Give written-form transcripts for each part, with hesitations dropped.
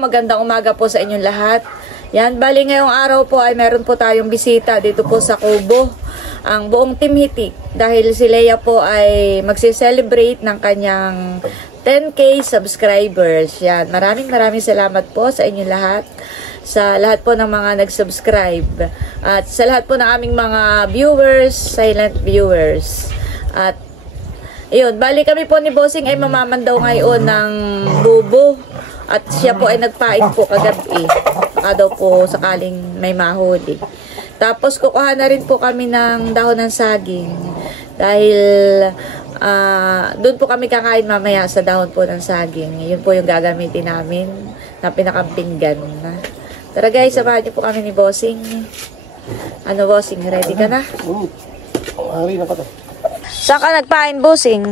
magandang umaga po sa inyong lahat. Yan, bali ngayong araw po ay meron po tayong bisita dito po sa Kubo. Ang buong Team Hitik. Dahil si Leia po ay magse-celebrate ng kanyang 10K subscribers. Yan, maraming salamat po sa inyong lahat. Sa lahat po ng mga nag-subscribe. At sa lahat po ng aming mga viewers, silent viewers. At ayun, bali kami po ni Bossing ay mamamandaw ngayon ng bubo. At siya po ay nagpain po kagabi. Baka daw po sakaling may mahuli. Tapos kukuha na rin po kami ng dahon ng saging. Dahil doon po kami kakain mamaya sa dahon po ng saging. Yun po yung gagamitin namin na pinakampinggan. Tara guys, samahan niyo po kami ni Bossing. Ano Bossing, ready ka na? Ari na ka to. Saan ka nagpain, Bossing?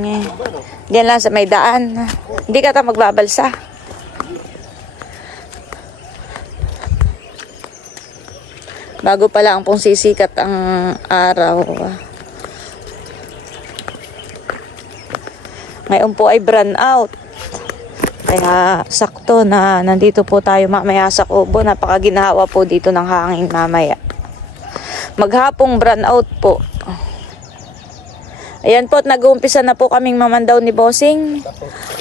Diyan lang sa may daan. Hindi ka magbabalsa. Bago pa lang pong sisikat ang araw. Ngayon po ay brown out. Kaya sakto na nandito po tayo mamaya sa Kubo. Napakaginawa po dito ng hangin mamaya. Maghapong brown out po. Ayan po at nag-uumpisa na po kaming mamandaw ni Bossing.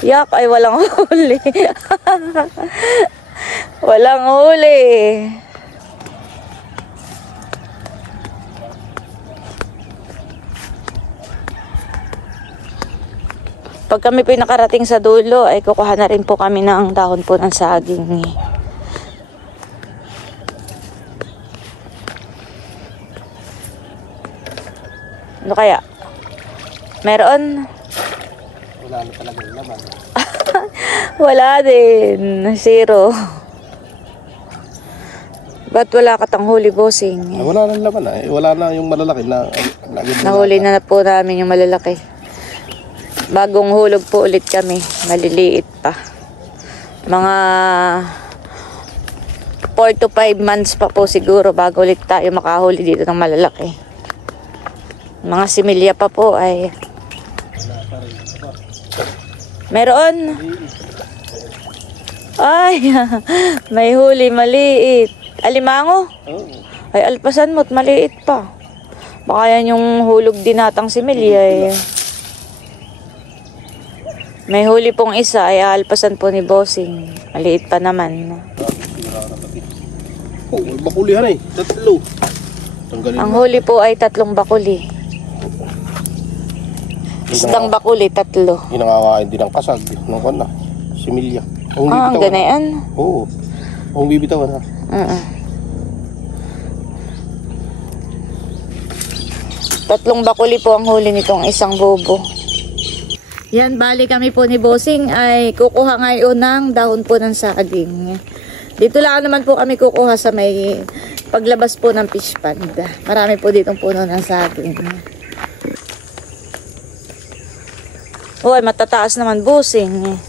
Yak, ay walang huli. Walang huli. Pag kami po nakarating sa dulo, ay kukuha na rin po kami ng dahon po ng saging. Ano kaya? Meron? Wala na talaga yung laman. Wala din. Zero. Ba't wala ka tang huli, Bossing? Wala na laman wala na yung malalaki na Nahuli na po namin yung malalaki. Bagong hulog po ulit kami. Maliliit pa. Mga 4 to 5 months pa po siguro bago ulit tayo makahuli dito ng malalaki. Mga similya pa po ay meron. Ay, may huli maliit. Alimango? Ay, alpasan mo't maliit pa. Baka yan yung hulog din natang similya eh. May huli pong isa ay alpasan po ni Bossing. Maliit pa naman. Oh, bakulihan eh. Tatlo. Ang huli po ay 3 bakuli. Isdang bakuli, 3. Inangakain din ang kasag. Nung kan na. Similya. Ang ganayan? Oo. Ang bibitawan ha. 3 bakuli po ang huli nitong isang bubo. Yan, bali kami po ni Bossing ay kukuha ngayon ng dahon po ng saging. Dito lang naman po kami kukuha sa may paglabas po ng fish pond. Marami po ditong puno ng saging. Uy, matataas naman, Bossing.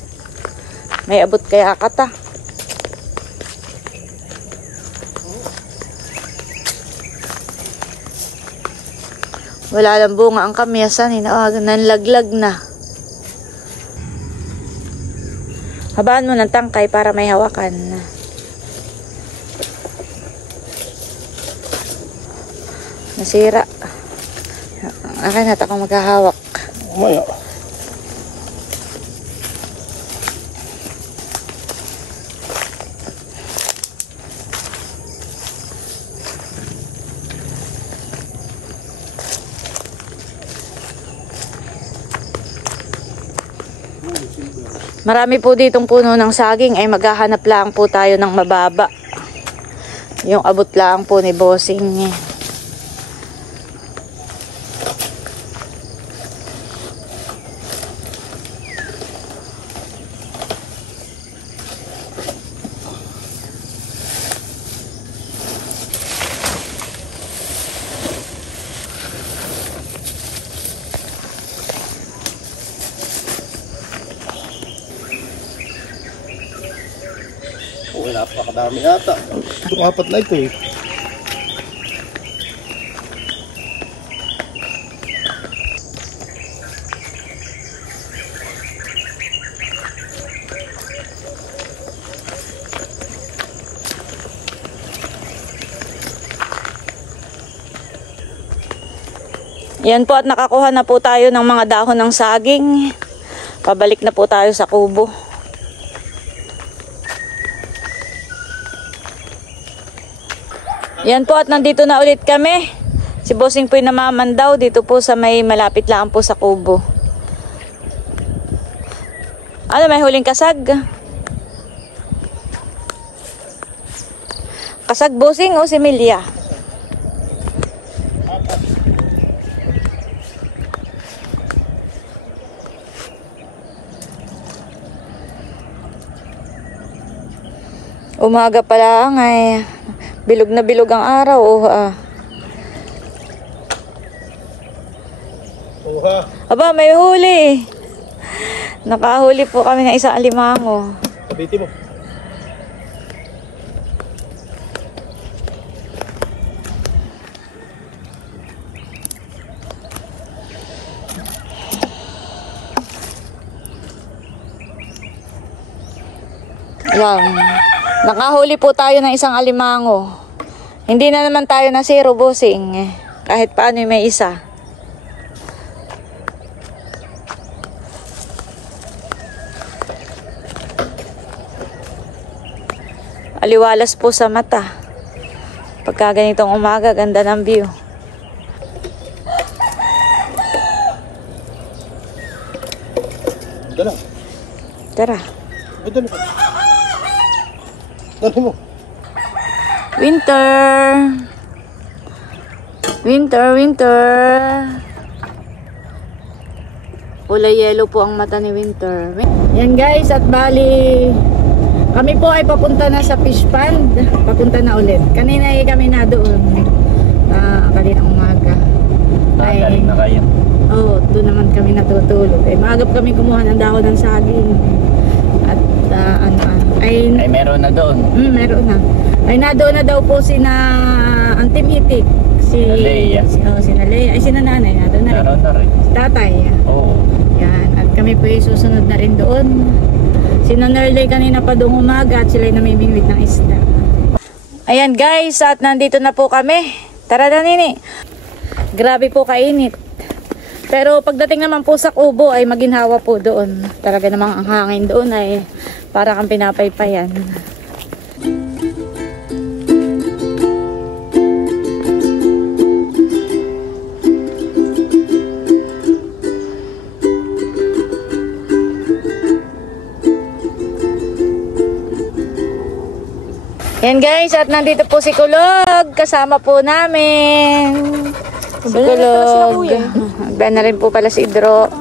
May abot kaya kata. Wala lang bunga ang kamyasan. Nanlaglag na. Habaan mo ng tangkay para may hawakan. Nasira. Akin at ako maghahawak. Umaya. Marami po ditong puno ng saging ay maghahanap lang po tayo ng mababa. Yung abot lang po ni Bossing. Napakadami yata. Itong 4 na ito eh. Yan po at nakakuha na po tayo ng mga dahon ng saging. Pabalik na po tayo sa kubo. Yan po at nandito na ulit kami. Si Bossing po'y namamandaw dito po sa may malapit lang po sa kubo. Ano, may huling kasag? Kasag Bossing o si Milya? Umaga pa lang ay bilog na bilog ang araw. Aba, may huli. Nakahuli po kami ng isang alimango. Kabiti mo. Wow. Nakahuli po tayo ng isang alimango. Hindi na naman tayo na zero, Bossing. Kahit paano may isa. Aliwalas po sa mata. Pagka ganitong umaga, ganda ng view. Dala. Tara. Dala. Dala mo. Winter. Winter, winter. Kulay yellow po ang mata ni Winter. Yan guys, at bali kami po ay papunta na sa fish pond. Papunta na ulit. Kanina ay kami na doon. Kaninang umaga. Galing na kayo. Oo, doon naman kami natutulog. Ay, maagap kami kumuha ng dahon ng saging. At ay meron na doon. Meron na. Ay nadoon na daw po sina ang Team Hitik. Si Leia. Sina Leia. Ay sina nanay nadoon na rin. Meron na rin. Si tatay. Oo. Yan. At kami po ay susunod na rin doon. Si Nerley kanina pa doon umaga at sila ay namimingwit ng isda. Ayan guys, at nandito na po kami. Tara na nini. Grabe po kainit. Pero pagdating naman po sa kubo ay maginhawa po doon. Talaga namang ang hangin doon ay para kang pinapaypayan. Yan guys, at nandito po si Kulog. Kasama po namin. Si Kulog. Ba na rin po pala si Idro.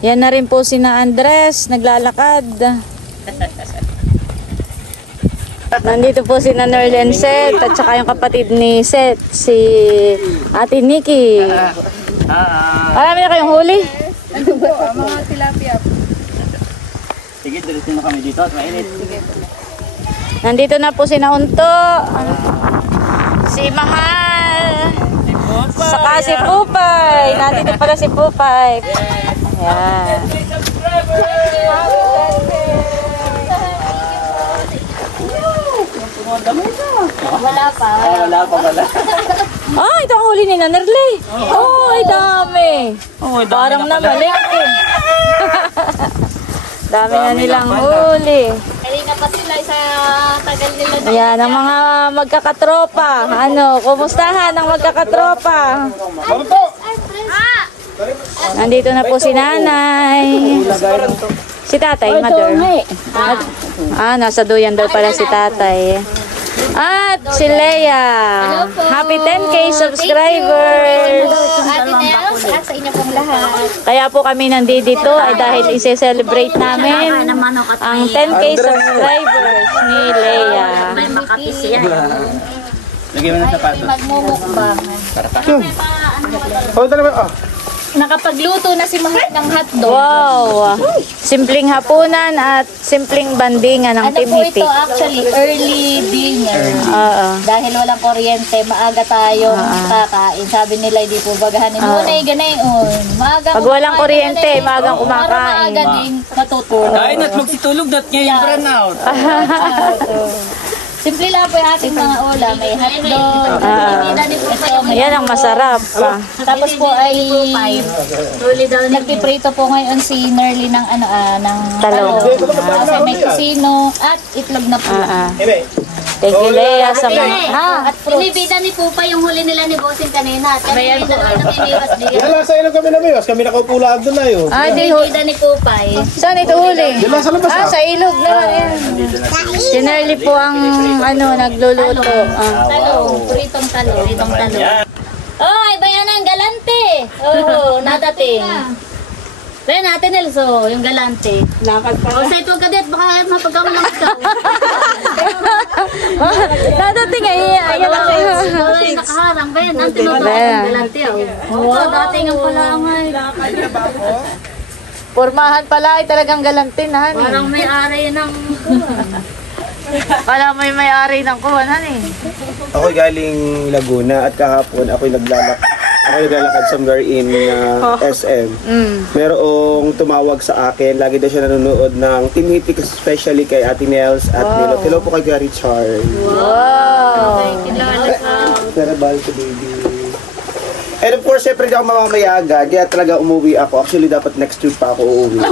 Yan na rin po si na Andres. Naglalakad. Nandito po si na Nerlen Seth. At saka yung kapatid ni Seth. Si Ate Nikki. Marami na kayong huli? Ano po, mga tilapia. Sige, diretso na kami dito at mainit. Nandito na po si Naunto. Si Mahal. Saka si Pupay. Nandito pala si Pupay. Ayan. Wala pa. Wala pa pala. Ah, ito ang huli ni Nanerle. Oh, ay dami. Parang namalengke. Dami na nilang huli. Kanina pa sila sa tagal nila na. Ayan, ang mga magkakatropa. Ano, kumustahan ang magkakatropa? Nandito na po si nanay. Si tatay, mother. Nasa duyan daw pala si tatay. At si Leia. Happy 10K subscribers. Ate Nels, sa inyo pong lahat. Kaya po kami nandito ay dahil isi-celebrate namin ang 10K subscribers ni Leia. May makapis yan. Lagyan mo ng sapatos. Magmumukbang. Oh, dala mo. Nakapagluto na si Mahal ng hotdog. Wow! Simpleng hapunan at simpleng bandingan ng Ano Team po ito Hitik. actually? Early dinner. Oo. Dahil walang kuryente, maaga tayong kakain. Sabi nila, hindi po bagahanin. Unay, ganayon. Maaga Pag walang kuryente, maagang kumakain. Para maaga din matutulog. Kain at magsitulog at ngayon burn out. Simple lang po yung ating mga ulam. May hotdog. Yan ang masarap. Tapos po ay nagpiprito po ngayon si Nerly ng ng Talong. Kasi may kusino at itlog na po. Thank you, Leia, sa mga... At fruits. Inibida ni Pupa yung huli nila ni Bossing kanina. At kami yung dalawa namimiwas din. Wala sa ilong kami namiwas. Kami nakaupulaan doon na yun. Inibida ni Pupa eh. Saan ito huli? Diyan lang sa labas Sa ilog na. Si Nerly po ang nagluluto. Talong. Puritong talong. Puritong talong. Oh, iba yan ang galante. Oh, nadating. Kaya natin, Elso, yung galante. Lakad pa. O, sa ito kadet, baka mapagkawalang ikaw. Dadating ay ayan ang Wala yung nakaharang. Kaya, natin mo ba yung galante, oh. Oo, dating ang pala ngay. Pormahan pala ay talagang galantin, Parang may ari ng... Pala may-ari ng kuwanan eh. Ako galing Laguna at kahapon ako naglalakad somewhere in SM. Merong tumawag sa akin, lagi daw siya nanonood ng Team Hitik, especially kay Ate Nels at Nilo. Hello po kay Gary Richard. Wow! Terrible to baby. And of course, syempre di ako mamamayaga, kaya talaga umuwi ako. Actually, dapat next week pa ako uuwi.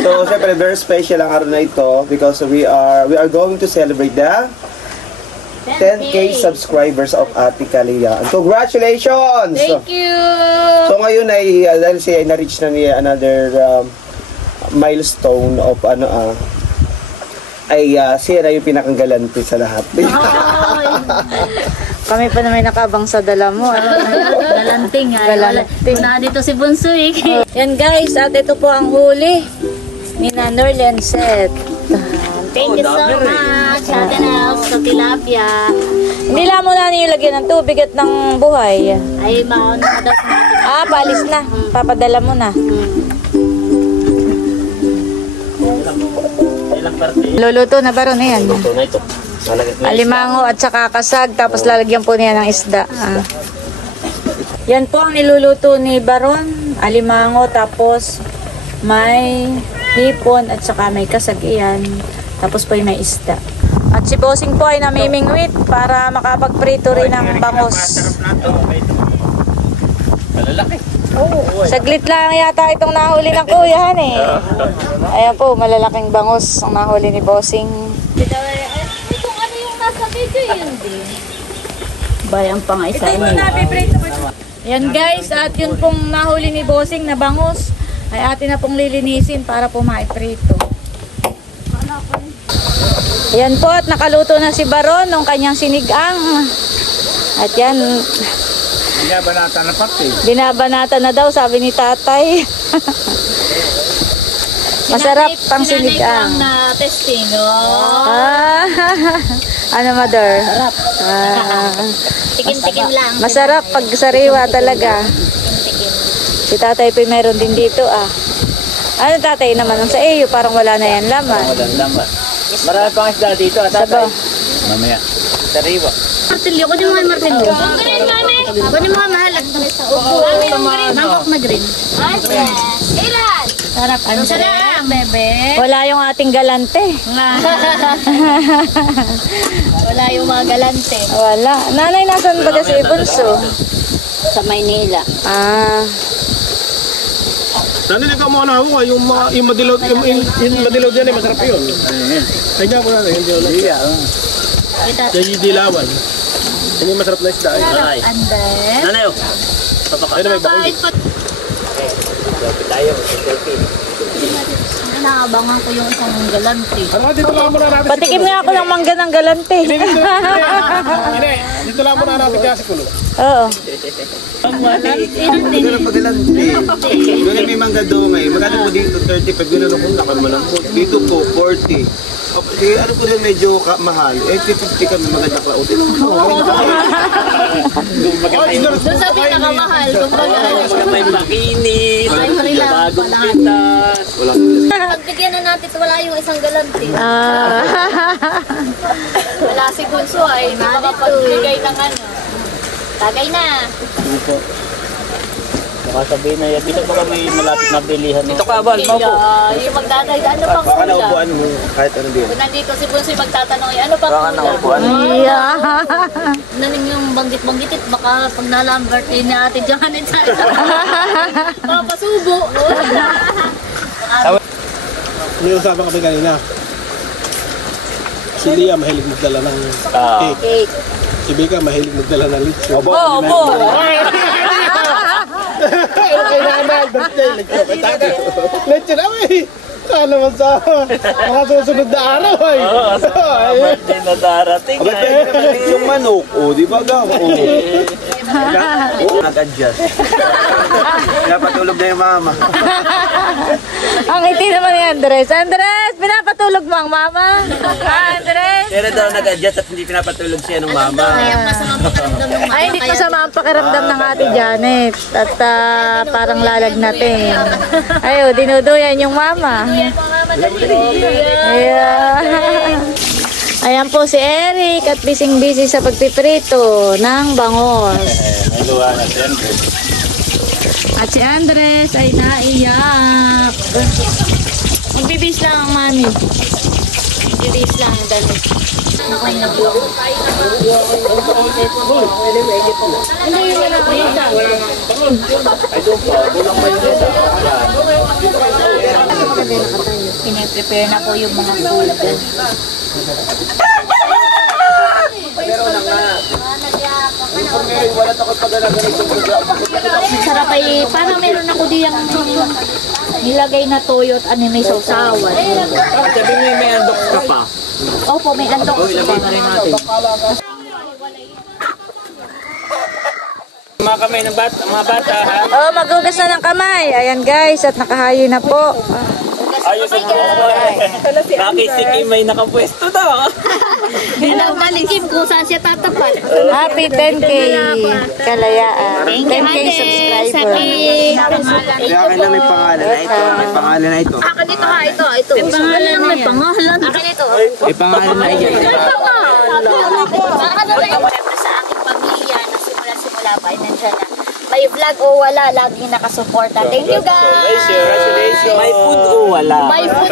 So, syempre, very special ang araw na ito because we are going to celebrate the 10K subscribers of Ate Kalia. And congratulations! Thank you! So ngayon ay dahil siya ay na-reach na niya another milestone of siya na yung pinakanggalante sa lahat. Kami pa naman nakabang sa dala mo. Galanting nga. Galanting. Wala dito si Bunso eh. Yan guys, at ito po ang huli ni Nerly and Seth. Thank you so much, Ate Nels, sa tilapia. Hindi lang muna niyo lagyan ng tubig at ng buhay. Ay, mauna ka daw sa natin. Paalis na. Papadala mo na. Ilang parte. Luluto na ba ron yan? Ito na ito. Alimango at saka kasag, tapos lalagyan po niya ng isda. Yan po ang niluluto ni Baron. Alimango, tapos may hipon at saka may kasag iyan. Tapos po may isda. At si Bossing po ay namimingwit para makapagprito rin ng bangos. Malalaki. Saglit lang yata itong nahuli ng kuyahan eh. Ayan po, malalaking bangos ang nahuli ni Bossing. Kung ano yung nasa video, yun din. Bayang pang isa Yan guys, at yun pong nahuli ni Bossing na bangos ay atin na pong lilinisin para po maiprito. Yan po, at nakaluto na si Baron ng kanyang sinigang. At yan, Binabanata na pati. binabanata na daw, sabi ni tatay. Masarap pang sinigang. Na testing, oh. Ano, mother? Tikim-tikim lang. Masarap pag sariwa talaga. Si tatay po meron din dito Ano tatay naman ang sa iyo? Parang wala na yan laman. Walang laman. Marami pang isda dito at tatay. Mamaya. Sariwa. Martilyo, kunin mo yung martilyo. Green, mami. Kunin mo ang mahal. Mangkok na green. Ilan? Sarap. Ano sarap, bebe? Wala yung ating galante. Wala yung mga galante. Wala. Nanay, nasan ba kasi Bunso? Sa Maynila. Saan nila ka muna ako yung madilaw dyan eh, masarap yun. Kanya ko na hindi ko na. Yung dilawan. Yung masarap na isda. Nanay. And then, Nanay oh. Ayun na may baon. Tayo. Selfie. naabangan ko yung isang galante. Ano nga, dito lang muna natin. Patikim nga ako ng mangga ng galante. Dito lang muna natin kaya si Kulo. Oo. Doon ang pagalante. Doon may mangga dongay. Magkano po dito? 30. Pag gano'n ako, nakalmalang po. Dito po, 40. Ano po din medyo mahal? 50 kami maganda ka. Doon sa pinakamahal, kumbaga. May makinis. Ay, Bagong pitas. Pagbigyan na natin, wala yung isang galante. Wala si Bunso ay makapagbigay ng ano. Tagay na. Baka sabihin na yan, dito ba kami malapit na bilihan? Dito ka, Bal, mo po. Yung magdadagdag, ano pang Baka kulang? naupuan mo kahit ano din. Kung nandito si Bunsoy magtatanong, ano pang Baka kulang? naupuan. Yeah. Naning yung banggit-banggitit, baka pag nalang birthday ni Ate Janet, papasubo. May usapan kami kanina. Si Lia mahilig magdala ng cake. Cake. Si Bika mahilig magdala ng litso. Opo. Okay naman, birthday. Let's naman. Sana mo sa mga susunod na araw ay. Birthday na darating. Abay, pwede naman yung manok. O, di ba gaw? O. Nag-adjust. Pinapatulog na yung mama. Ang ngiti naman ni Andres. Andres, pinapatulog mo ang mama. Andres. Pero daw nag-adjust at hindi pinapatulog siya ng mama. Yung masamang pakiramdam ng mama. Ay, hindi ko sama ang pakiramdam ng Ate Janet. At parang lalagnatin. Ayo, dinuduyan yung mama. Yeah. Ayan po si Eric at busy sa pagpiprito ng bangos. May luha na siyempre. At si Andres ay naiyak. Magbibis lang ang mami. Magbibis lang ang dali. Hindi yun na nakita. Pine-prepare na po yung mga food. Sarap ay, parang meron ako diyang nilagay na toyo at ano may sausawan. Sabi mo may andok ka pa. Opo, may andok. Mga kamay ng bata, mga bata ha. Oh, maghugas na ng kamay. Ayan guys, at nakahayo na po. Ayos ang nakisikim may nakapwesto daw. Hindi lang malikim kung saan siya tatapat. Happy 10K kalayaan. 10K subscriber. Kaya akin na may pangalan na ito. May pangalan na ito. Akin ito ha, ito. May pangalan na may pangalan. Akin ito. May pangalan na ito. Baka na tayo sa aking pamilya na simula pa ay nandiyan na. May vlog o wala, laging nakasuporta. Thank you guys! Congratulations. May food o wala? May food.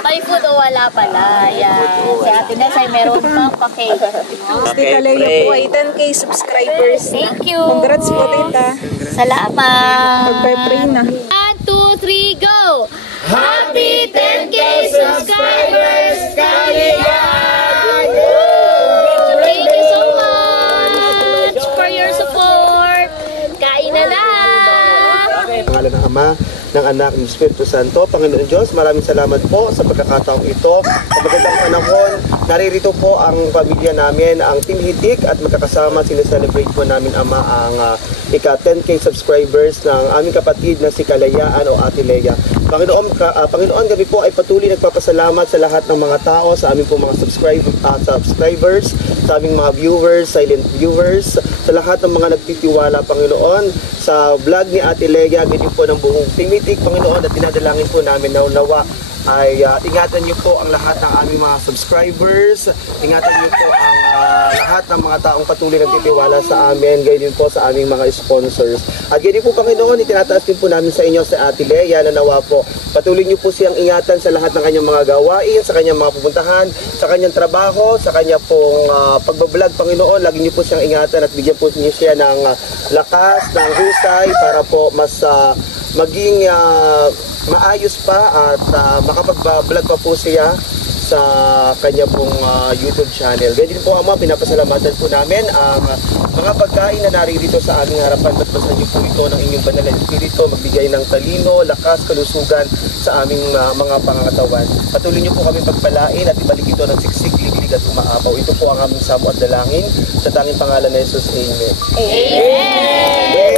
May food o wala pala. Yan. Si Ate Nels ay meron pang pa-cake. Tita Leia po ay 10K subscribers. Thank you. Congrats po, tita. Salamat. Magpe-pray na. 1, 2, 3, go! Happy 10K subscribers, Kalinga! Thank you so much for your support. Kain na na! Pangalan ng Ama, ng Anak, ng Espiritu Santo. Panginoon Diyos, maraming salamat po sa pagkakataong ito. Sa magandang panahon, naririto po ang pamilya namin, ang Team Hitik, at magkakasama sineselebrate po namin, Ama, ang ika-10K subscribers ng aming kapatid na si Kalayaan o Ate Leia. Panginoon, kami po ay patuloy nagpapasalamat sa lahat ng mga tao, sa aming po mga subscribers, sa aming mga viewers, silent viewers, sa lahat ng mga nagtitiwala, Panginoon, sa vlog ni Ate Leia, ganyan po ng buong Team Hitik, Panginoon, at dinadalangin po namin na nawa ay ingatan niyo po ang lahat ng aming mga subscribers, ingatan niyo po ang lahat ng mga taong patuloy nagtitiwala sa amin, gayon din po sa aming mga sponsors. At gayon po, Panginoon, itinataas din po namin sa inyo sa Ate Leia na nawa po patuloy niyo po siyang ingatan sa lahat ng kanyang mga gawain, sa kanyang mga pupuntahan, sa kanyang trabaho, sa kanyang pong pagbablog, Panginoon. Lagi niyo po siyang ingatan at bigyan po niyo siya ng lakas, ng husay para po mas maging maayos pa at makapag-vlog pa po siya sa kanya pong YouTube channel. Ganyan din po, Ama, pinapasalamatan po namin ang mga pagkain na naririto sa aming harapan. Basbasan niyo po ito ng inyong banal na espiritu, magbigay ng talino, lakas, kalusugan sa aming mga pangangatawan. Patuloy niyo po kami pagpalain at ibalik ito ng siksik, liglig at umaapaw. Ito po ang aming samo at dalangin sa tanging pangalan na Jesus. Amen. Amen!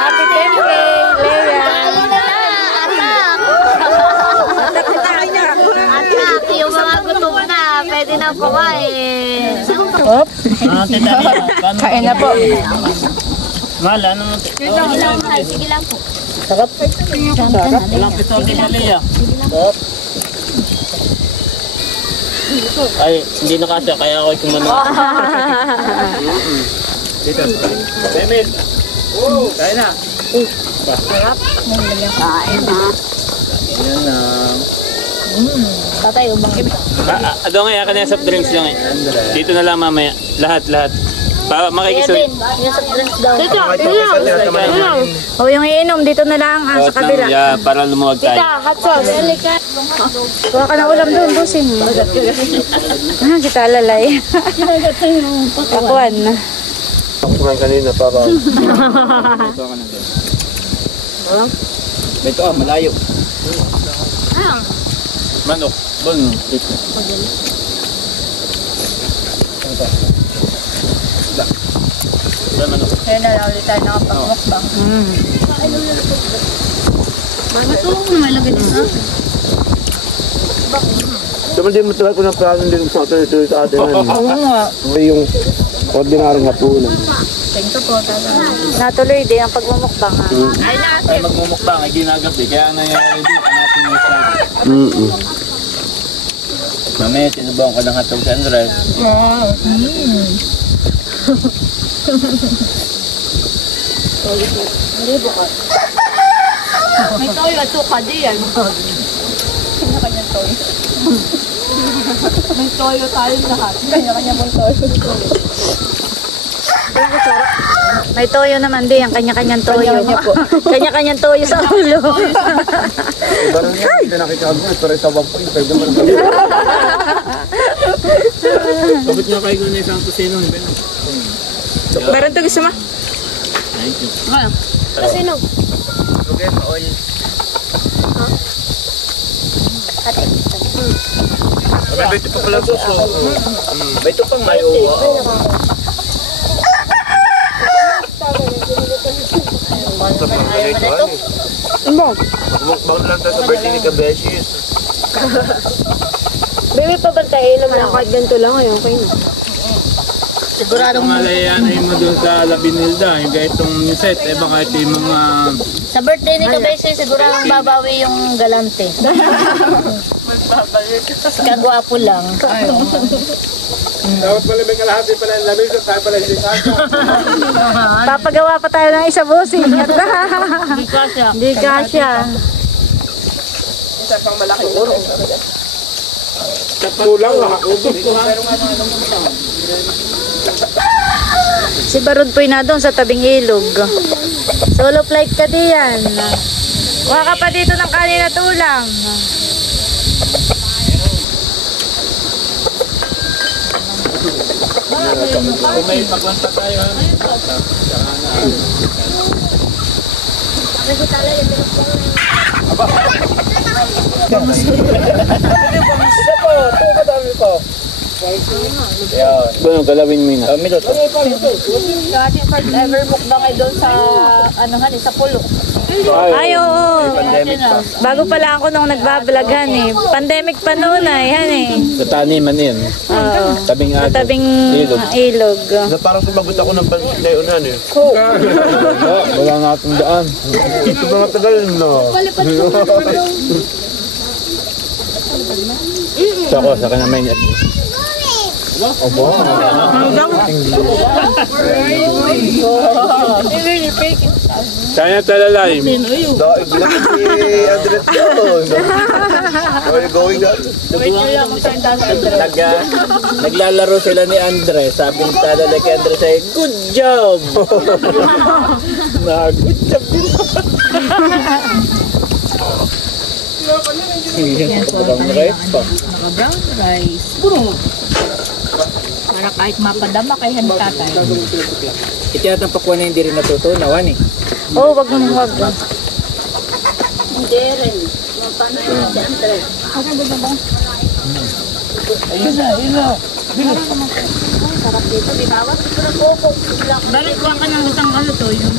Happy 10K, Leia. Anak, yung mga gutom na, pwede na kumain. Hop, Tita Lia, kain na po. Mahal, ano mo? Sige lang, mahal. Sige lang po. Walang pito ang Tita Lia. Ay, hindi nakasya, kaya ako kumano. Dito. Emil. Kaya na. Yan na. Tatay, ubang kami. Ado nga, yakan na soft drinks lang eh. Dito na lang mamaya. Lahat. Kaya Makikisulit. din, yung soft drinks daw. O yung iinom, dito na lang sa kabila. Yeah, para lumuwag tayo. Hot sauce. Kuha ka na ulam doon, busing. Kita lalay. Pakuan na. Ako kumain kanina para... Ito malayo. Manok. Bono. Dito. Manok. Kaya na lang ulit tayo nakapag-mukbang. Matulog na may lagay dito. Dapat din matagal ko ng plano din sa atin. Oo nga. Yung ordinaryong hapunan. Thank you po, tatay. Natuloy din ang pagmumukbang. Ay magmumukbang ay ginagabi. Kaya nangyayari dito. Hanapin mo yung slide. Mamaya sinubukan ko ng hatog sa Andres. May toyo at suka diyan. Kanya-kanya toyo. May toyo tayo lahat. Kanya-kanya mong toyo. May toyo naman din, ang kanya-kanyang toyo. Kanya-kanyang toyo sa ulo. Iba rin yan, hindi nakikagod. Pero sa wag po, pwede mo naman. Bakit nga kayo na isang tusino? Meron to gusto mo? Thank you. Kasino? Okay, ma-oil. May ito pa pala suso. May ito pang mayo. Mukbang lang tayo sa birthday ni Kabeshis. Baby, pabantayin naman ako kahit ganito lang. Okay na. Siguradong Malayan ay mo dun sa Labinilda. Yung itong set. Eh baka ito yung mga... sa birthday ni Kabesi, siguradong babawi yung galante. Kagwapo lang. Dapat pala may kalahati pala yung lamig at tayo pala hindi kasa. Papagawa pa tayo ng isa busing. Hindi ka siya. Hindi kasya. Isa pang malaki uro. Kulang ha. Si Barod po'y na doon sa tabing ilog. Solo flight ka diyan. Kuha ka pa dito ng kanin at ulam. Kung may pagwanta tayo. Bueno, galawin mo yun. Dati first ever mukbang ay doon sa anuhan sa pulo. Ay, oo. Pandemic pa. Bago pala ako nung nagbabloghan eh. Pandemic pa noon ay, yan eh. Sa taniman yan. Oo. Tabing Sa ato. tabing Ilog. ilog. Na parang sumagot ako ng pansit na unan eh. Wala nga itong daan. Ito mga tagal no. Sako, saka na may net. Kaya talalay. Daig na si Andres doon. Where are you going down? Naglalaro sila ni Andres. Sabi ni talalay kay Andres ay, good job! Good job din. Brown rice pa. Brown rice. Para kahit mapadama kay Hantatay. Ito yata ang pakuha na hindi rin natutunawan eh. Oo, wag mong wag. Hindi rin. Paano yun si Andres? Ayun na. Sarap dito, binawas. Bakit kuha ka ng isang to? Yung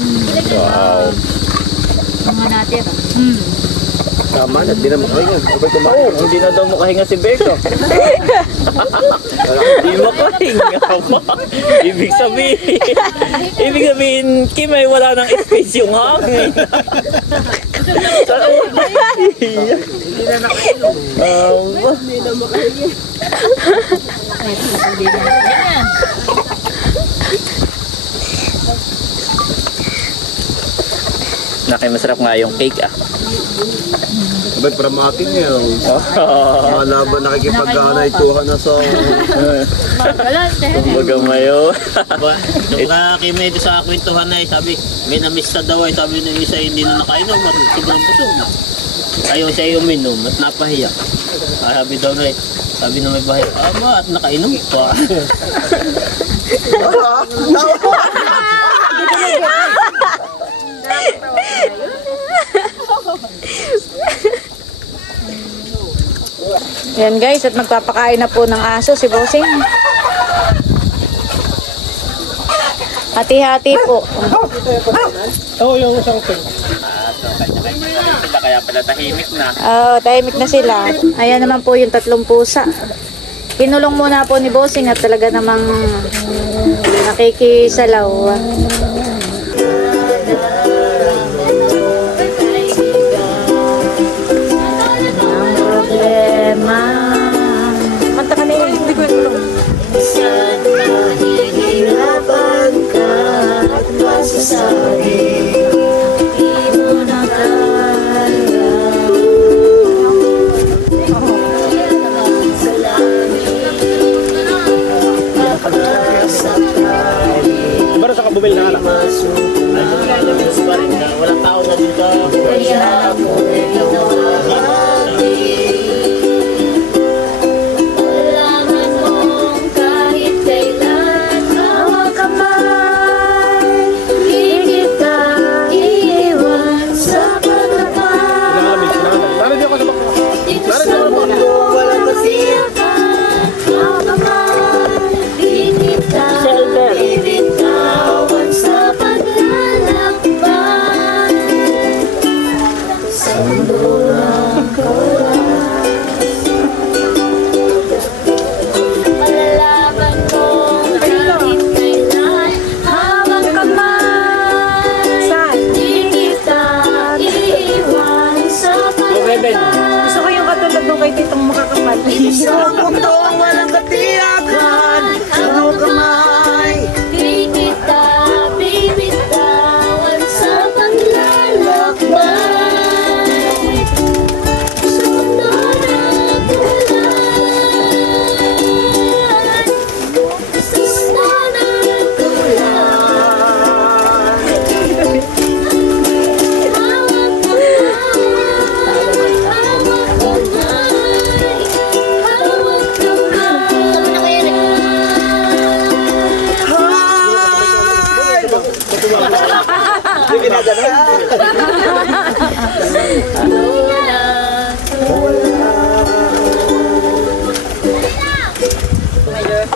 Wow. mga natin. Tama na, di naman kayo. Oo, hindi na daw makahinga si Beko. Hindi makahinga pa. Ibig sabihin, Kim ay wala ng space yung hangin. Hindi na nakainom. Hindi na makainom. Masarap nga yung cake ah. Ba't pramating yun? Wala ba nakikipagkanaituhan na sa... Kumbaga mayo. Nung kakimay ito sa kwentuhan na sabi, may na-miss na daw sabi ng isa hindi na nakainom at sobrang busog na. Ayaw siya uminom at napahiya. Sabi daw na sabi na may bahay, at nakainom pa. Yan guys, at magpapakain na po ng aso si Bossing. Hati-hati po. Oo, yung isang pin. Kaya pala tahimik na. Oo, tahimik na sila. Ayan naman po yung 3 pusa. Kinulong muna po ni Bossing at talaga namang nakikisalaw. Kanta ka na yun. Hindi ko yung minsan mahihirapan ka at masasabi di mo na kaya. Baru sa kabumil na anak. Walang tao na dito. Kaya ako Isang mundong walang katiyakan, ano kamay. Di kita bibitawan sa paglalakbay. Sa mundo na kulay, sa mundo na kulay.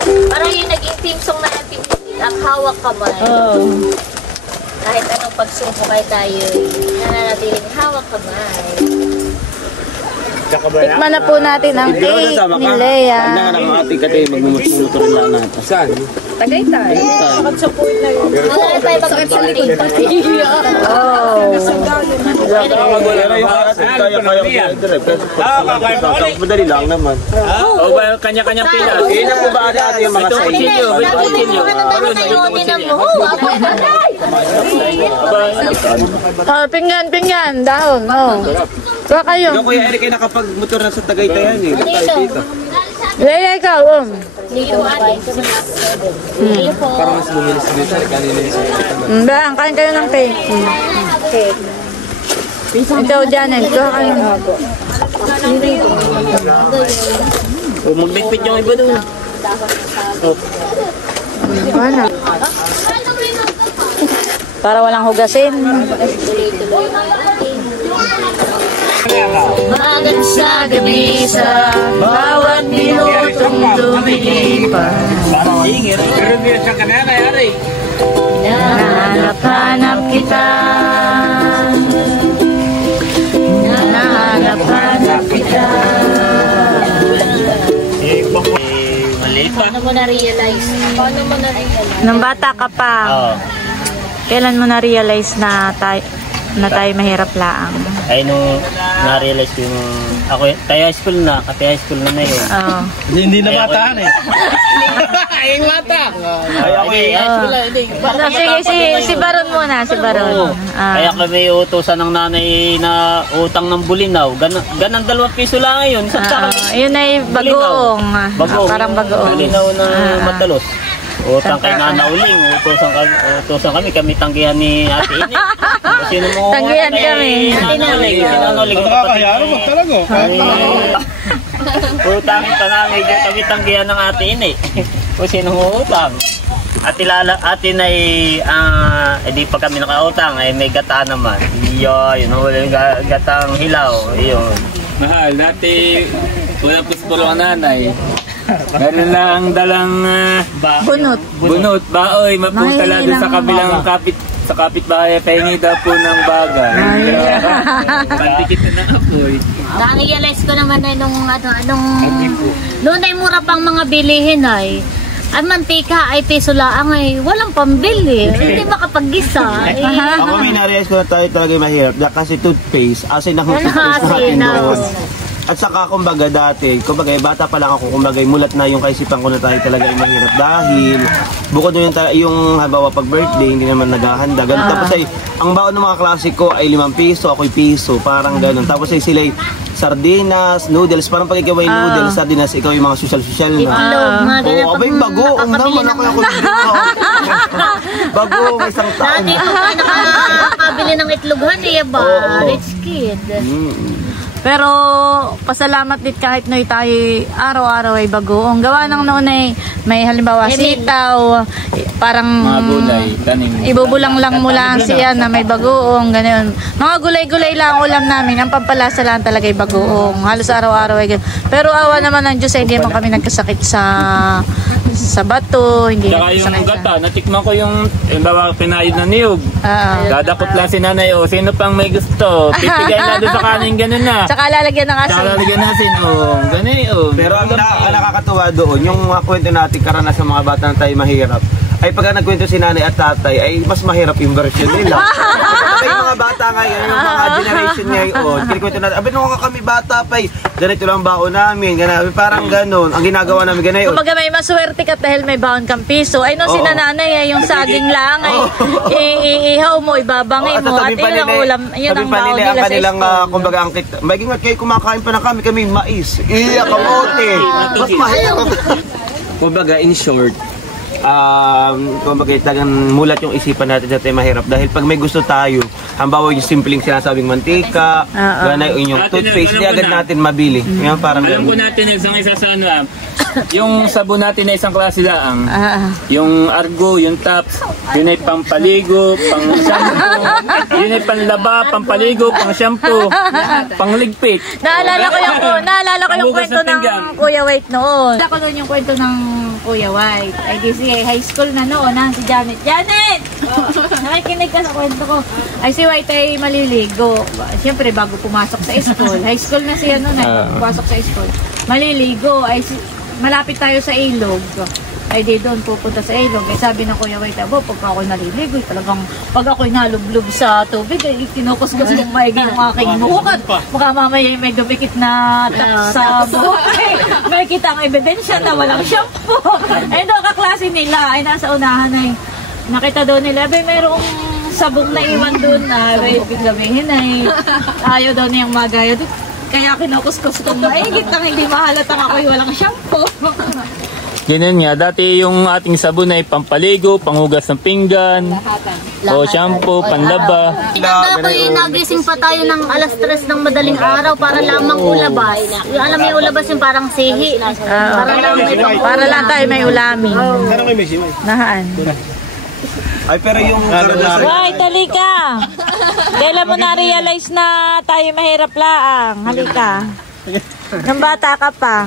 Parang yung naging team song na natin, ang hawak kamay. Kahit anong pagsubok ay tayo, nananatiling hawak kamay. tikman na po natin ang cake ni Lea. Ang ating katay magmumumotor lang natin. Saan? Tagaytay. Wala na tayo pag-ulit. Oh. Madali lang naman. O ba kanya-kanyang pila? Ilan po ba ate yung mga sa inyo? Pinggan, dahon. Oh. Kuha kayo. Ikaw Kuya Eric ay nakapag-motor na sa Tagaytayan eh. Lea, ikaw. Parang mas bumilis dito kanina yung Ang kain kayo ng cake. Cake. Ito, Janet. Kuha kayo. Magbitbit yung iba doon. Ano? Para walang hugasin. Magat sa gabi sa bawat minutong lumilipas. Hinahanap-hanap kita. Hinahanap-hanap kita. Paano mo na-realize? Paano mo na-realize? Nung bata ka pa, kailan mo na-realize na tayo, na tayo mahirap laang. Ay, nung na-realize ko yung... Ako, tayo high school na, kasi high school na yun. Oo. Hindi na mataan eh. Ay, mata! Ay, ako high school na, hindi. Sige, si Baron muna, si Baron. Kaya kami utusan ng nanay na utang ng bulinaw. Ganang 2 piso lang ngayon. Yun ay bagoong. Parang bagoong. Bulinaw na matalos. Utang kay Nana Uling. Utusan kami tanggihan ni Ate Ini. Sino mo? Tanggihan kami. Nana Uling. Nakakayaro mo talaga. Utangin pa namin. Kami tanggihan ng Ate Ini. Kung sino mo utang. Ate na di pa kami nakautang, ay may gata naman. Yun, yung gatang hilaw. Yun. Mahal, dati wala puspuro ang nanay. Meron lang dalang bunot, baoy, mapunta lang doon sa kabilang sa kapitbahay, pahingi daw po ng baga. Pandikit na ng apoy. Na-realize ko naman ay noon ay mura pang mga bilihin ay. Ang mantika ay piso lang ay walang pambili. Hindi makapag-gisa. Ako may na-realize ko na tayo talaga mahirap kasi toothpaste, asin ang toothpaste natin doon. At saka kumbaga dati, bata pa lang ako, mulat na yung kaisipan ko na tayo talaga ay mahirap dahil bukod yung halimbawa pag birthday, hindi naman naghahanda. Ganun. Tapos ay, ang baon ng mga klase ko ay 5 piso, ako'y piso, parang ganun. Tapos ay sila'y sardinas, noodles, parang pag ikaw ay noodles, sardinas, ikaw yung mga social na. Oo, abay bagoong naman ako dito. Bagoong isang taon. Dati ito pa nakakabili ng itloghan niya ba? Rich kid. Pero pasalamat din kahit noy tayo araw-araw ay bagoong. Gawa ng noon ay may halimbawa sitaw, parang mga gulay, tanim. Ibubulang lang mo lang siya na may bagoong, ganoon. Mga gulay-gulay lang ang ulam namin. Ang pampalasa lang talaga ay bagoong. Halos araw-araw ay ganun. Pero awa naman ng Diyos, hindi naman kami nagkasakit sa bato, hindi. Saka yung gata, natikman ko yung bawa pinayod na niyog. Dadakot lang si nanay, sino pang may gusto? Pipigay na doon sa kanin, gano'n na. Saka lalagyan ng asin. Saka lalagyan ng asin, gano'n. Pero ang nakakatuwa doon, yung mga kwento natin karanasan sa mga bata na tayo mahirap, ay pagka nagkwento si nanay at tatay, ay mas mahirap yung version nila. Kasi yung mga bata ngayon, yung mga generation ngayon, kinikwento natin, abay nung kami bata pa, ganito lang baon namin, parang ganon, ang ginagawa namin ganayon. Kumbaga may maswerte ka dahil may baon kang piso. Ay no, si nanay yung saging lang, ay iihaw mo, ibabangay mo, at yun ang ulam, yun ang baon nila sa kanilang, kumbaga, maging at kayo kumakain pa na kami mais, kamote, mas mahirap. Kumbaga, in short, kumbaga talagang mulat yung isipan natin sa tayo mahirap dahil pag may gusto tayo, hambawa yung simpleng sinasabing mantika, ganay yung toothpaste, di agad natin mabili. Yan parang alam ko natin isang isa sa yung sabon natin na isang klase lang. Yung Argo, yung Tops, yun ay pampaligo, pang shampoo, yun ay panlaba, pampaligo, pang shampoo, pangligpit. Naalala ko yung kwento ng Kuya White noon. Naalala ko noon yung kwento ng Kuya White. Ay di si high school na noon, si Janet. Janet! Nakikinig ka sa kwento ko. Ay si White ay maliligo. Siyempre bago pumasok sa school. High school na siya noon pumasok sa school. Maliligo. Ay malapit tayo sa ilog. Ay di doon pupunta sa ilog. Ay sabi ng Kuya White, pagka ako'y naliligo, talagang pag ako'y nalublob sa tubig, ay kinukuskus yung maigi ng aking buhok. Baka mamaya may dumikit na sa buhok. May kita ang ebidensya na walang shampoo. Ay doon kaklase nila, ay nasa unahan ay nakita doon nila, mayroong sabong na iwan doon na ibig sabihin ay ayaw daw niyang magayo. Kaya kinukuskus kong maigit ang hindi mahalatang ako'y walang shampoo. Ganyan nga, dati yung ating sabon ay pampaligo, panghugas ng pinggan, o shampoo, panlaba. Dati nagising pa tayo ng alas 3 ng madaling araw para lamang ulabas. Alam mo yung ulabas yung parang sihi. Para lang tayo may ulamin. Nahaan. Ay pero yung Right, halika. Kailan mo na-realize na tayo mahirap laang? Halika. Nang bata ka pa.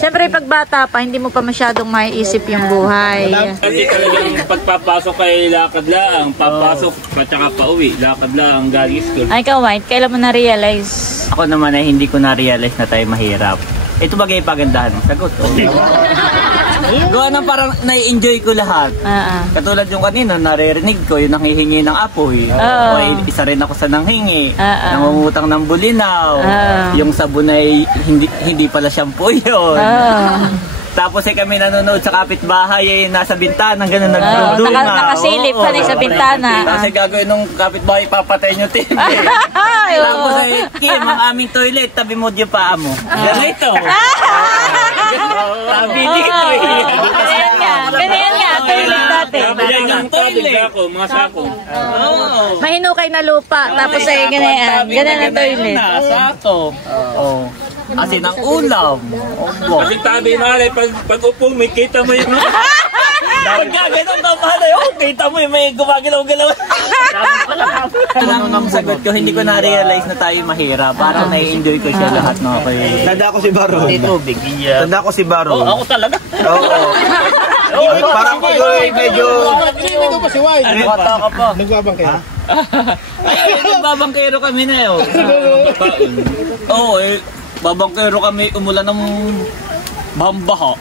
Siyempre pag bata pa, hindi mo pa masyadong maiisip yung buhay. Kasi talagang pagpapasok kay lakad lang, papasok at saka pauwi, lakad lang, galing school. Ay ikaw White, kailan mo na-realize? Ako naman ay hindi ko na-realize na tayo mahirap. Ito bagay pagandahan ng sagot. Gawa ng parang nai-enjoy ko lahat. Katulad yung kanina, naririnig ko yung nanghihingi ng apoy. O isa rin ako sa nanghingi. Nangungutang ng bulinaw. Yung sabon ay hindi pala shampoo yun. Tapos kami nanonood sa kapitbahay ay nasa bintana, gano'n nagdudunga. Nakasilip ka na sa bintana. Tapos gagawin nung kapitbahay, papatay nyo TV. Tapos ay, Kim, ang aming toilet, tabi mo yung paa mo. Ganito. Tabi dito eh. Ganyan nga, toilet dati. Toilet. Mga sako. Mahinukay na lupa, tapos ay ganyan. Ganyan ang toilet. Sako. Asin ang ulam. Kasi tabi malay, pag upo, may kita mo yung... Pag gagawin ka malay, kita mo yung may gumagalaw-galaw. Ang sagot ko, hindi ko na-realize na tayo mahirap. Parang nai-enjoy ko siya lahat. Tanda ko si Baro. Tanda ko si Baro. Ako talaga. Oo. Parang ko medyo... Ito pa si Wai. Bata ka pa. Nagbabang kayo. Nagbabangkero kami na yun. Oo babangkero kami, umulan ng bambaha.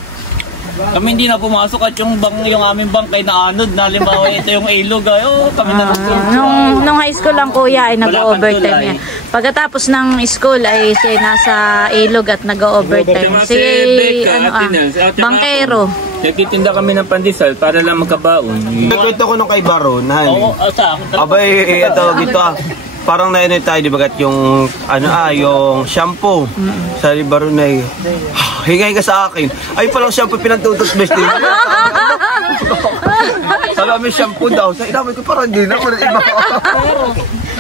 Kami hindi na pumasok at yung aming bangkay na anod na halimbawa ito yung ilog ay kami na nung high school lang kuya ay nag-overtime yan. Pagkatapos ng school ay siya nasa ilog at nag-overtime. Si bangkero. Nagtitinda kami ng pandesal para lang magkabaon. Nagkwento ko nung kay Baro na abay, ito gito parang nainay tayo, di bagat yung yung shampoo. Sabi Baro na hingay ka sa akin. Ay palang shampoo pinantutos best din. Sabi may shampoo daw. Sa inamay ko parang hindi na.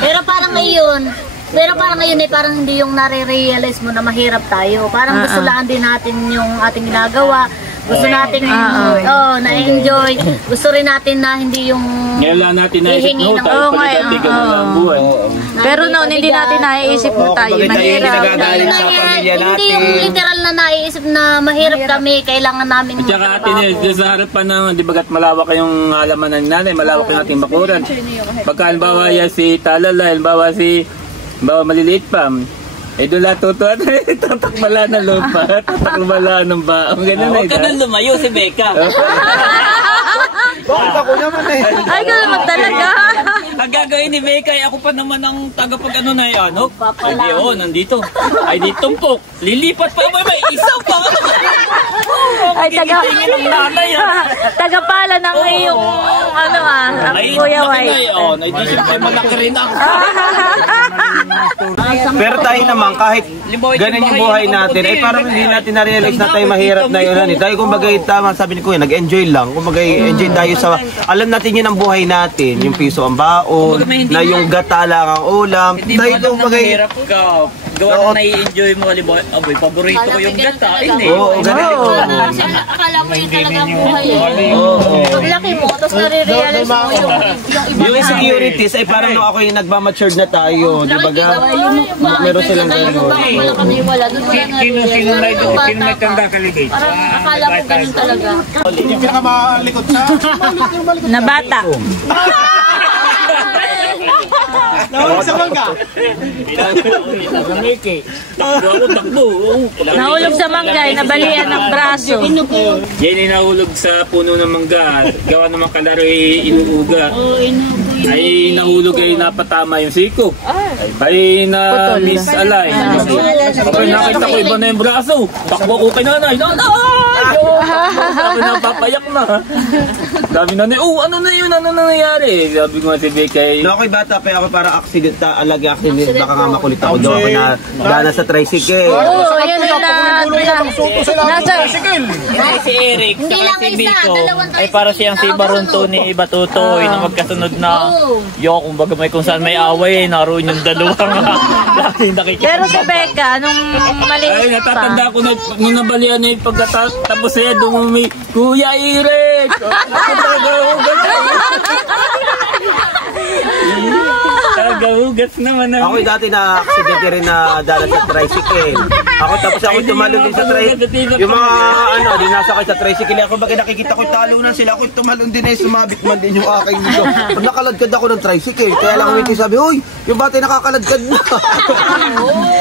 Pero parang ngayon ay parang hindi yung nare-realize mo na mahirap tayo. Parang gusto lang din natin yung ating ginagawa. Gusto natin na-enjoy. Gusto rin natin na hindi yung ngayon natin naisip no, tayo palitantig ka na lang buwan. Pero noon hindi natin naiisip na tayo mahirap. Hindi yung literal na naiisip na mahirap kami, kailangan namin at saka atin sa harapan ng, di bagat malawak yung halaman ng nanay, malawak yung ating bakuran. Pagka halimbawa si Talala, halimbawa maliliit pa, doon lahat tutuan, tatakbala na lupa, tatakbala ng baong, ganyan na. Huwag ka nang lumayo si Becca. Bakit ako naman Ay, ka naman talaga. Ang gagawin ni Becca, ako pa naman ang tagapag na yan, Ay di, nandito. Ay di, tumpok. Lilipat pa, may isa pa. Ay, tagapala ng iyong, ang Kuya White. Ay di, siyempre malaki rin ako. Pero tayo naman, kahit ganun yung buhay natin, parang hindi natin na-realize na tayo mahirap na yun. Tayo kumbaga, tama sabi ni Kuya, nag-enjoy lang. Kumbaga, enjoy tayo sa, alam natin yun ang buhay natin, yung piso ang baon, na yung gata lang ang ulam. Tayo kumbaga, mahirap ka. Gawa na nai-enjoy mo, halimbawa, paborito ko yung gata. Oo, ganun. Akala mo yun talaga ang buhay. Paglaki mo, tapos nare-realize mo yung iba. Yung insecurities ay parang nung ako yung nagmamature na tayo, di ba ga? Meron silang gano'n. Wala kami wala. Doon mo lang Sino may tanda kaligay? parang akala mo ganun talaga. Yung pinakamalikot sa... Na bata. Nahulog sa mangga. Nahulog sa manggay, nabalian ng braso. Yan ay nahulog sa puno ng mangga. Gawa naman kalaro ay inuuga. Ay nahulog ay napatama yung siko. Ay na miss alay. Kapag nakita ko iba na yung braso. Takbo ko kay nanay. Sabi na papayak na. Sabi na ano na yun? Ano na nangyari? Sabi ko nga si Becca. No, ako'y bata pa ako para accident, alagi accident, baka nga makulit ako doon ako na dana sa tricycle. Oo, yan na. Nasa Si Eric, Hindi lang si isa, Biko, dalawang ay para siyang si Barunto ni Batutoy na magkasunod na kumbaga may kung saan may away, naroon yung dalawang lagi nakikita. Pero si Becca, nung maliit Ay, natatanda ko na nung nabalian niya yung pagkatapos niya dumumi, Kuya Eric! Tagahugas naman namin. Ako'y dati na accident rin na dala sa tricycle. Tapos ako tumalon din sa tricycle. Yung mga di nasakay sa tricycle. Ako bakit nakikita ko talunan sila. Ako'y tumalon din sumabit man din yung aking dito. Pag nakaladkad ako ng tricycle. Kaya lang may sabi, "Hoy, yung bata nakakaladkad na."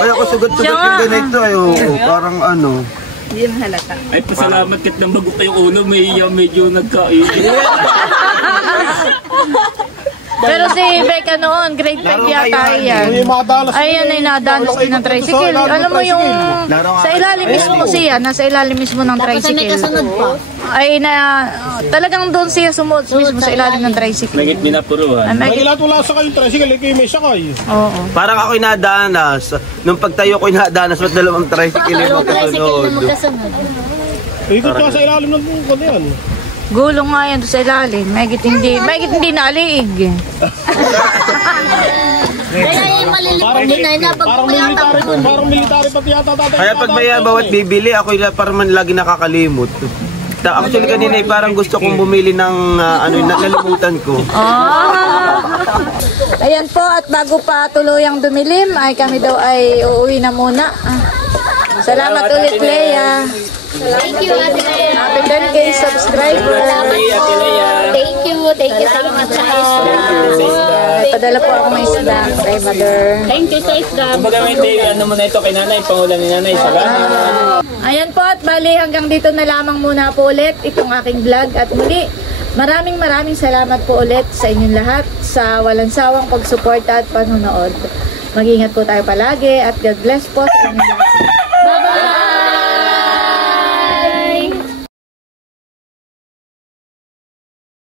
Kaya ako sugat-sugat yung ganito. Parang Hindi mo halata. Ay, pasalamat kahit nang bago kayong ulo, medyo nagkain. Pero si Becca noon, grade 5 yata yan. Ayan ay nadanas din ng tricycle. Alam mo yung sa ilalim mismo siya, nasa ilalim mismo ng tricycle. May kasunod pa. Ay na talagang doon siya sumuot mismo sa ilalim ng tricycle. Nagit binapuruhan. Nagilat wala sa kayo tricycle, ikaw may sakay. Oo. Parang ako'y nadanas. Nung pagtayo ko'y nadanas, ba't dalawang tricycle yung magkasunod? Ikot ka sa ilalim ng bungkod yan. Gulong nga yan doon sa ilalim. Mahigit hindi naliig. Kaya yung maliliit din ay napagpapayata mo. Parang military pati yata tatay. Kaya pag may bawat bibili, ako'y parang lagi nakakalimot. Actually kanina parang gusto kong bumili ng nalimutan ko. Ayan po, at bago pa tuluyang dumilim, ay kami daw ay uuwi na muna. Salamat ulit, Leia. Thank you, Ate Lea. Happy 10K subscriber. Thank you sa mga Padala po ako ng isda kay Mother. Thank you sa isda. Kumbaga may day, ano mo na ito kay nanay, pangulan ni nanay. Salamat. Ayan po, at bali hanggang dito na lamang muna po ulit itong aking vlog. At muli, maraming salamat po ulit sa inyong lahat sa walang sawang pagsuporta at panonood. Mag-ingat po tayo palagi at God bless po sa inyong lahat.